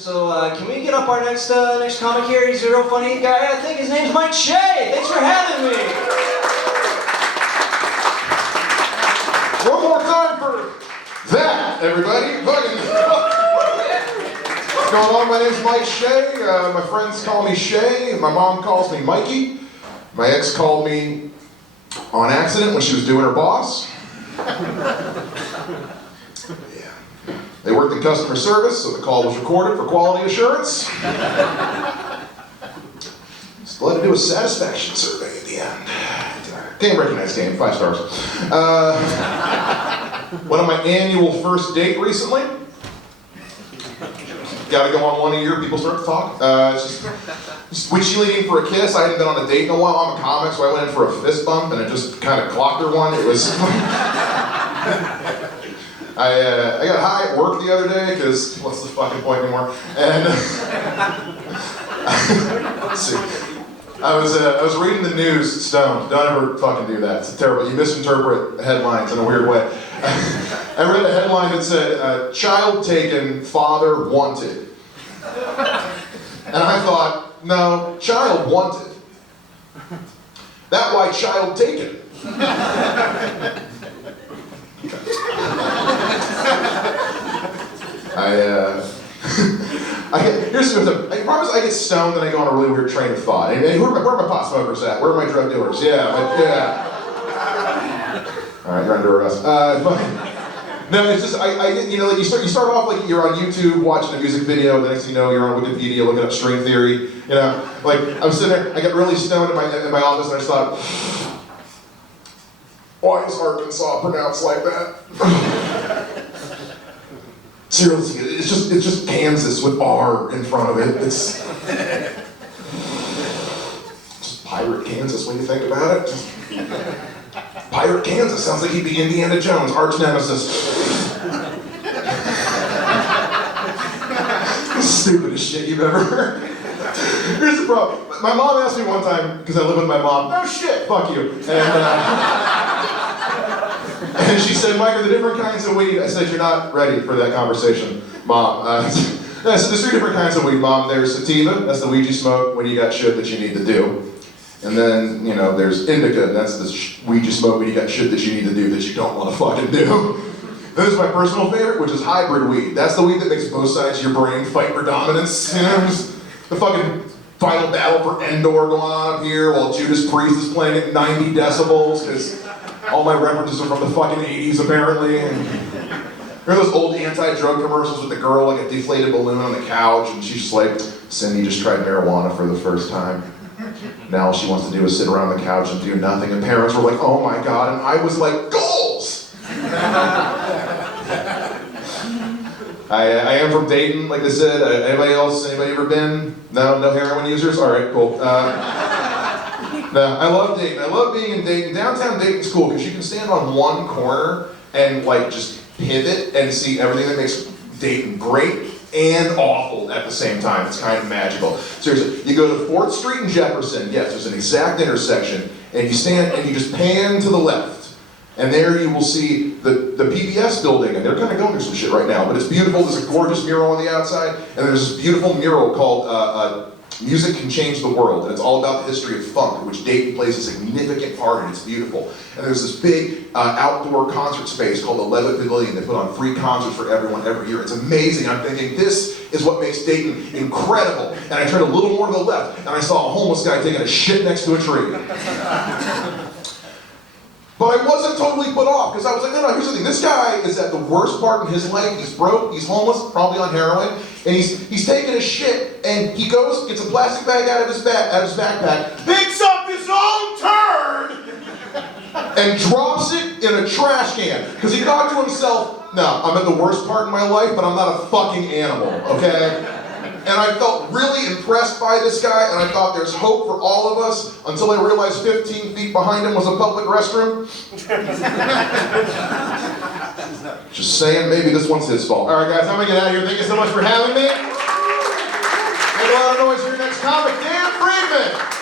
So can we get up our next comic here? He's a real funny guy. I think his name's Mike Shea. Thanks for having me. One more time for that, everybody. What's going on? My name's Mike Shea. My friends call me Shea. My mom calls me Mikey. My ex called me on accident when she was doing her boss. They worked in customer service, so the call was recorded for quality assurance. Still had to do a satisfaction survey at the end. Game recognized game, 5 stars. Went on my annual first date recently. Gotta go on one a year, people start to talk. When she leaned in for a kiss, I hadn't been on a date in a while. I'm a comic, so I went in for a fist bump and I just kind of clocked her one. It was... I got high at work the other day, because what's the fucking point anymore? And let's see. I was reading the news stoned. Don't ever fucking do that. It's terrible. You misinterpret headlines in a weird way. I read a headline that said, child taken, father wanted. And I thought, no, child wanted. That why child taken. Here's the thing. I promise I get stoned and I go on a really weird train of thought. Where are my pot smokers at? Where are my drug dealers? Yeah. All right, you're under arrest. No, it's just like you start off like you're on YouTube watching a music video. The next thing you know, you're on Wikipedia looking up string theory. Like I was sitting there, I got really stoned in my office, and I just thought, why is Arkansas pronounced like that? Seriously, it's just Kansas with R in front of it. It's just Pirate Kansas when you think about it. Pirate Kansas sounds like he'd be Indiana Jones, arch nemesis. Stupidest shit you've ever heard. Here's the problem. My mom asked me one time, because I live with my mom, no shit, fuck you. And she said, Mike, are there different kinds of weed? I said, you're not ready for that conversation, Mom. I said, there's 3 different kinds of weed, Mom. There's sativa, that's the weed you smoke when you got shit that you need to do. And then, there's indica, and that's the weed you smoke when you got shit that you need to do that you don't want to fucking do. Then there's my personal favorite, which is hybrid weed. That's the weed that makes both sides of your brain fight for dominance. Just the fucking final battle for Endor going on up here while Judas Priest is playing at 90 decibels, because all my references are from the fucking 80s, apparently. And remember those old anti-drug commercials with the girl, like a deflated balloon on the couch, and she's just like, Cindy just tried marijuana for the first time. Now all she wants to do is sit around the couch and do nothing. And parents were like, oh my God, and I was like, goals! I am from Dayton, like I said. Anybody else? Anybody ever been? No heroin users? All right, cool. No, I love Dayton. I love being in Dayton. Downtown Dayton's cool because you can stand on one corner and like just pivot and see everything that makes Dayton great and awful at the same time. It's kind of magical. Seriously, you go to 4th Street and Jefferson. Yes, there's an exact intersection, and you stand and you just pan to the left, and there you will see the PBS building, and they're kind of going through some shit right now, but it's beautiful. There's a gorgeous mural on the outside, and there's this beautiful mural called Music Can Change the World, and it's all about the history of funk, which Dayton plays a significant part in. It's beautiful. And there's this big outdoor concert space called the Levitt Pavilion. They put on free concerts for everyone every year. It's amazing. I'm thinking, this is what makes Dayton incredible. And I turned a little more to the left, and I saw a homeless guy taking a shit next to a tree. But I wasn't totally put off, because I was like, no, here's the thing. This guy is at the worst part in his life. He's broke, he's homeless, probably on heroin, and he's taking a shit, and he goes, gets a plastic bag out of his backpack, picks up his own turd, and drops it in a trash can. Because he thought to himself, no, I'm at the worst part in my life, but I'm not a fucking animal, okay? And I felt really impressed by this guy, and I thought there's hope for all of us, until I realized 15 feet behind him was a public restroom. Just saying, maybe this one's his fault. All right, guys, I'm gonna get out of here. Thank you so much for having me. Make a lot of noise for your next comic, Dan Friedman.